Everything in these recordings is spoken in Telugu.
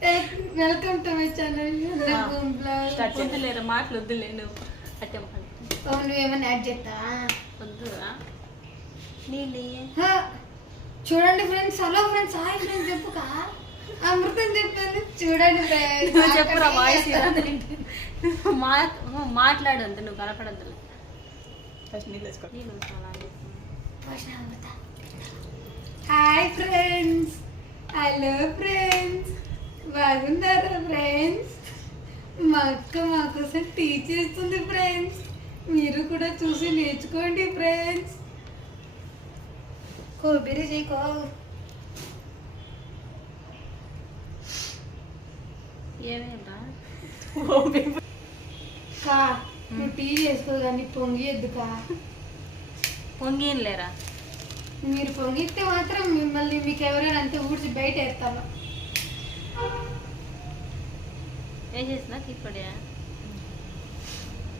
Welcome to my channel start వద్దులేరా మాటలు వద్దులే నువ్వు అట్టే మాట్లాడు. నువ్వేమన్నా యాడ్ చేస్తా? వద్దురా చూడండి friends hello friends hi friends చెప్పుక? అమృతం చెప్పాను. చూడండి నువ్వు చెప్పురా వాయిస్ ఫ్రెండ్స్ అంత నువ్వు కనపడద్దు ఫస్ట్ నీళ్ళు వేసుకో. నీళ్ళు చాలా హాయ్ ఫ్రెండ్స్ హలో ఫ్రెండ్స్ బాగున్నారా ఫ్రెండ్స్ మా అక్క మా కోసం టీ చేస్తుంది ఫ్రెండ్స్ మీరు కూడా చూసి నేర్చుకోండి ఫ్రెండ్స్ కొబ్బరి చేయకో కా నువ్వు టీ చేసుకో కానీ పొంగి ఎద్దుకా పొంగేం లేరా? మీరు పొంగిస్తే మాత్రం మిమ్మల్ని మీకు ఎవరైనా అంతే ఊడ్చి బయట వేస్తాను ఏం చేసినా తీపడియా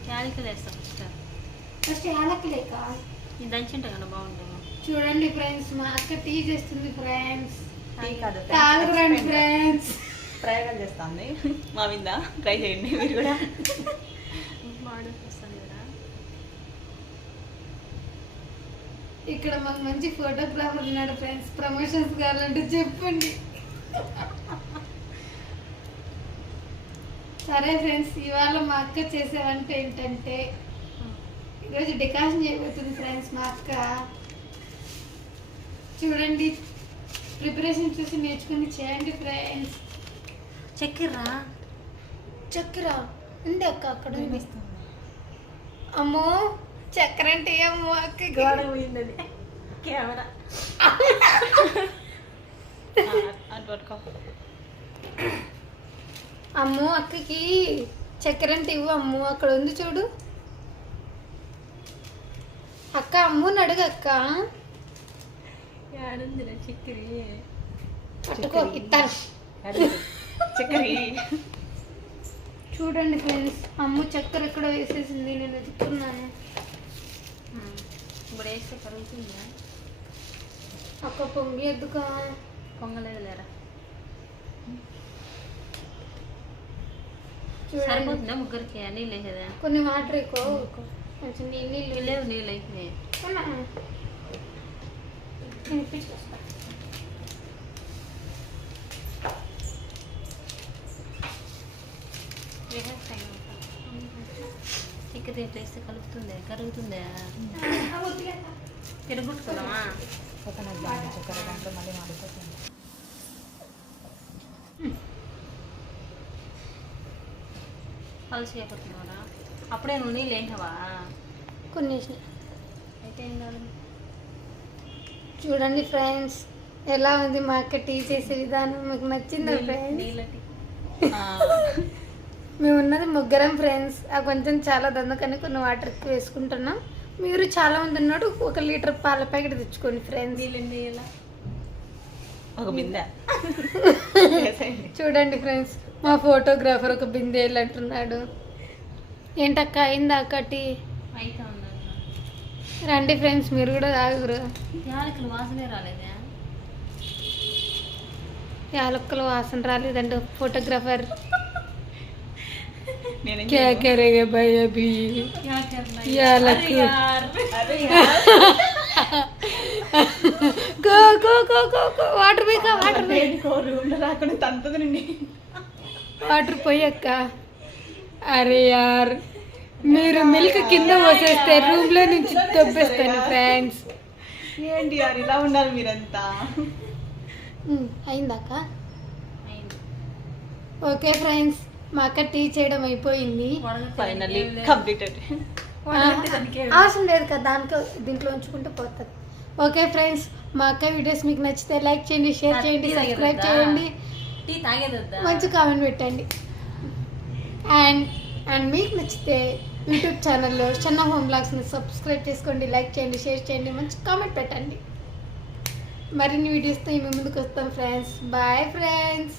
క్యాలికల్ వేస్తా ఫస్ట్ ఫస్ట్ యాలక్కలేక ఇది దంచుంటా కదా బాగుంటుంది చూడండి ఫ్రెండ్స్ మా అక్క టీ చేస్తుంది ఫ్రెండ్స్ టీ కాదు తాగురండి ఫ్రెండ్స్ ప్రయోగాలు చేస్తుంది. మా మీద ట్రై చేయండి మీరు కూడా. బాగా వస్తుంది కదా. ఇక్కడ మాకు మంచి ఫోటోగ్రాఫర్ ఉన్నాడు ఫ్రెండ్స్ ప్రమోషన్స్ కావాలంటే చెప్పండి. సరే ఫ్రెండ్స్ ఇవాళ మా అక్క చేసే వంట ఏంటంటే ఈరోజు డికాషన్ చేయబోతుంది ఫ్రెండ్స్ మా అక్క. చూడండి ప్రిపరేషన్ చూసి నేర్చుకుని చేయండి ఫ్రెండ్స్. చక్కెర? చక్కెర? ఉంది అక్క అక్కడ. అమ్మో చక్కెర అంటే ఏమో అక్కకి గోడ కెమెరా. అటు పట్టుకో. అమ్మో అక్కకి చక్కెర అంటే ఇవ్వు అమ్ము అక్కడ ఉంది చూడు. అక్క అమ్ముని అడుగు అక్క. పట్టుకో ఇస్తాను చక్కెర? చూడండి ఫ్రెండ్స్ అమ్ము చక్కెర ఎక్కడ వేసేసింది నేను వెతుకుతున్నాను ఇప్పుడు వేస్తే కరుగుతుందా? అక్క పొంగి ఎద్దుకా? పొంగలేదు లేరా సరిపోతుందా ముగ్గురికి? నీళ్ళు వేసేదా కొన్ని వాటర్ ఎక్కువ కొంచెం నీళ్ళు నీళ్ళు. లేవు నీళ్ళు అయిపోయినాయి పిచ్చుకొస్తా. చికెన్ ఎట్లా వేస్తే కలుపుతుందా కరుగుతుందా? కోకోనట్ దాంట్లో చక్కెర దాంట్లో మళ్ళీ మాడిపోతుంది అప్పుడే నువ్వు నీళ్ళు కొన్ని వేసిన. అయితే ఏం కాదు చూడండి ఫ్రెండ్స్ ఎలా ఉంది మా అక్క టీ చేసే విధానం? మీకు నచ్చిందా ఫ్రెండ్స్? మేము ఉన్నది ముగ్గురం ఫ్రెండ్స్. ఆ కొంచెం చాలా దందకని కొన్ని వాటర్ ఎక్కువ వేసుకుంటున్నాం. మీరు చాలా మంది ఉన్నాడు ఒక లీటర్ పాల ప్యాకెట్ తెచ్చుకోండి ఫ్రెండ్స్. నీళ్ళు ఎన్ని వేయాలా? ఒక బిందె? వేసేయండి. చూడండి ఫ్రెండ్స్. మా ఫోటోగ్రాఫర్ ఒక బిందెలు అంటున్నాడు ఏంటక్క అయిందా అక్క టీ అయితే ఉందా రండి ఫ్రెండ్స్ మీరు కూడా తాగురు యాలకులు వాసనే రాలేదా యాలక్కల వాసన రాలేదండి ఫోటోగ్రాఫర్ నేనేం క్యా చేయను. కరేగే భయ్ అభి क्या करना है? यालक। अरे यार అరే యార్. Go go go go go water పోయి వాటర్ పోయి దేనికో room లో రాకుండా తంతది నిండి వాటర్ పోయి అక్క అరే యార్ మీరు మిల్క్ కింద పోసేస్తే రూమ్లో నుంచి దొబ్బేస్తాను ఫ్రెండ్స్ ఏంటి యార్ ఇలా ఉండాలి మీరంతా అయిందాక అయింది. ఓకే ఫ్రెండ్స్ మా అక్క టీ చేయడం అయిపోయింది ఫైనల్లీ. కంప్లీటెడ్ దానికి. అవసరం లేదు కదా దాంట్లో దీంట్లో ఉంచుకుంటే పోతుంది ఓకే ఫ్రెండ్స్ మా అక్క వీడియోస్ మీకు నచ్చితే లైక్ చేయండి షేర్ చేయండి సబ్స్క్రైబ్? చేయండి టీ తాగేదొద్దా? మంచి కామెంట్ పెట్టండి. అండ్ అండ్ మీకు నచ్చితే యూట్యూబ్ ఛానల్లో చిన్న హోమ్ బ్లాగ్స్ని సబ్స్క్రైబ్ చేసుకోండి లైక్ చేయండి షేర్ చేయండి మంచి కామెంట్ పెట్టండి. మరిన్ని వీడియోస్తో మేము ముందుకు వస్తాం ఫ్రెండ్స్ బాయ్ ఫ్రెండ్స్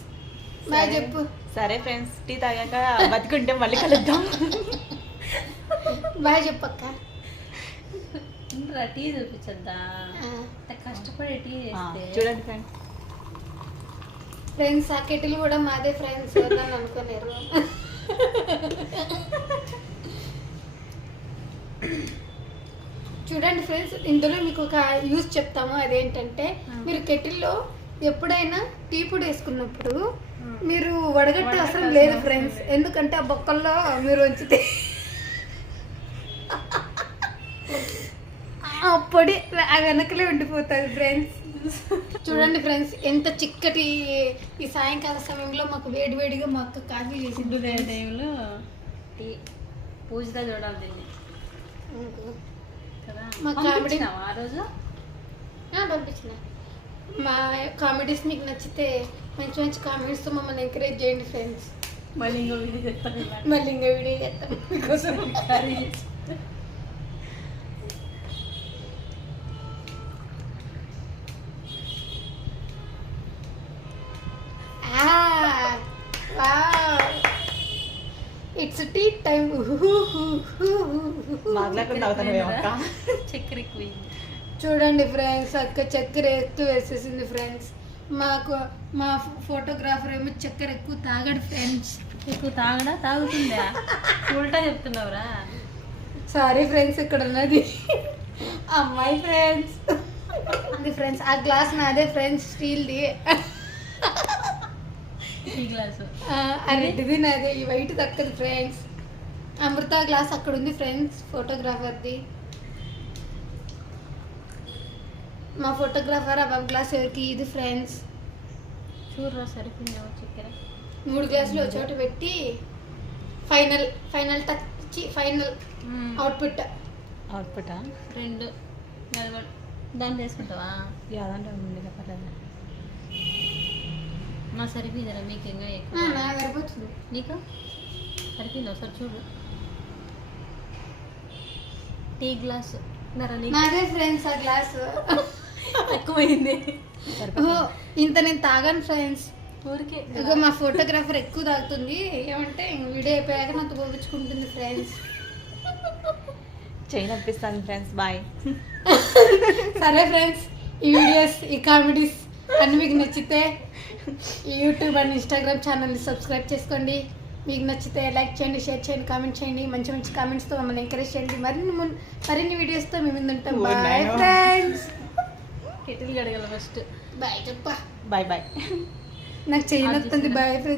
బాయ్. చెప్పు. సరే ఫ్రెండ్స్ టీ తాగాక బతికుంటే మళ్ళీ కలుద్దాం. బాయ్ చెప్పక్క. టీ చూపించద్దా? కష్టపడి టీ చేస్తే. చూడండి ఫ్రెండ్స్ ఫ్రెండ్స్ ఆ కెటిల్ కూడా మాదే ఫ్రెండ్స్ అని అనుకోలేరు చూడండి ఫ్రెండ్స్ ఇందులో మీకు ఒక యూస్ చెప్తాము. అదేంటంటే మీరు కెటిల్లో ఎప్పుడైనా టీ పొడి వేసుకున్నప్పుడు మీరు వడగట్ట అవసరం లేదు ఫ్రెండ్స్. ఎందుకంటే ఆ బొక్కల్లో మీరు ఉంచితే ఆ పొడి ఆ వెనకలే ఉండిపోతుంది ఫ్రెండ్స్. చూడండి ఫ్రెండ్స్ ఎంత చిక్కటి ఈ సాయంకాల సమయంలో మాకు వేడి వేడిగా మా అక్క కాఫీ సిద్ధు టైంలో టీ. పూజతో చూడాలి దీన్ని మా కామెడీ- ఆ రోజు? పంపించిన. మా కామెడీస్ మీకు నచ్చితే మంచి మంచి కామెంట్స్తో మమ్మల్ని ఎంకరేజ్ చేయండి ఫ్రెండ్స్. మళ్ళీ ఇంకో వీడియో చెప్తాను. మళ్ళీ ఇంకా వీడియో మీకోసం ఇట్స్ టీ టైం చక్కెర చూడండి ఫ్రెండ్స్ అక్క చక్కెర ఎక్కువ వేసేసింది ఫ్రెండ్స్. మాకు మా ఫోటోగ్రాఫర్ ఏమో చక్కెర ఎక్కువ తాగడు ఫ్రెండ్స్. ఎక్కువ తాగడా? తాగుతుందా? ఉల్టా చెప్తున్నావురా. సారీ ఫ్రెండ్స్ ఇక్కడ ఉన్నది. అమ్మాయి ఫ్రెండ్స్. అది ఫ్రెండ్స్ ఆ గ్లాస్ నాదే ఫ్రెండ్స్ స్టీల్ది. ఈ గ్లాసు. ఆ రెడ్డిది నాదే? ఈ వైట్ దక్కదు ఫ్రెండ్స్. అమృత గ్లాస్ అక్కడ ఉంది ఫ్రెండ్స్ ఫోటోగ్రాఫర్ది. మా ఫోటోగ్రాఫర్ ఆ గ్లాస్ ఎవరికి? ఇది ఫ్రెండ్స్. చూడరా సరిపోయిందేమో చక్కెర మూడు గ్లాసులు ఒక చోట పెట్టి final final touch final output. Output? రెండు దాన్ని వేసుకుంటావా? యాదంటే ఉంది కదా పర్లేదు మా సరిపోయిందిరా మీకు ఇంకా ఎక్కువ. నా సరిపోతుంది. నీకు? సరిపోయింది? ఒకసారి చూడు. Tea glass. నీకు? నాదే ఫ్రెండ్స్ ఆ గ్లాస్. ఎక్కువైంది ఓహో ఇంత నేను తాగాను ఫ్రెండ్స్. ఊరికే. ఇక మా ఫోటోగ్రాఫర్ ఎక్కువ తాగుతుంది. ఏమంటే ఇంక వీడియో అయిపోయాక నాతో పోపించుకుంటుంది ఫ్రెండ్స్. చైన్ అనిపిస్తాను ఫ్రెండ్స్ బాయ్. సరే ఫ్రెండ్స్ ఈ వీడియోస్ ఈ కామెడీస్ అన్ని మీకు నచ్చితే ఈ యూట్యూబ్ అండ్ ఇన్స్టాగ్రామ్ ఛానల్ని సబ్స్క్రైబ్ చేసుకోండి. మీకు నచ్చితే లైక్ చేయండి షేర్ చేయండి కామెంట్ చేయండి. మంచి మంచి కామెంట్స్తో మమ్మల్ని ఎంకరేజ్ చేయండి. మరిన్ని మరిన్ని వీడియోస్తో మేము ముందు ఉంటాం. బాయ్. ఫ్రెండ్స్ కెటిల్ గడగల ఫస్ట్ బాయ్ చెప్పా. బాయ్ బాయ్ నాకు చేయనొస్తుంది బాయ్ ఫ్రెండ్స్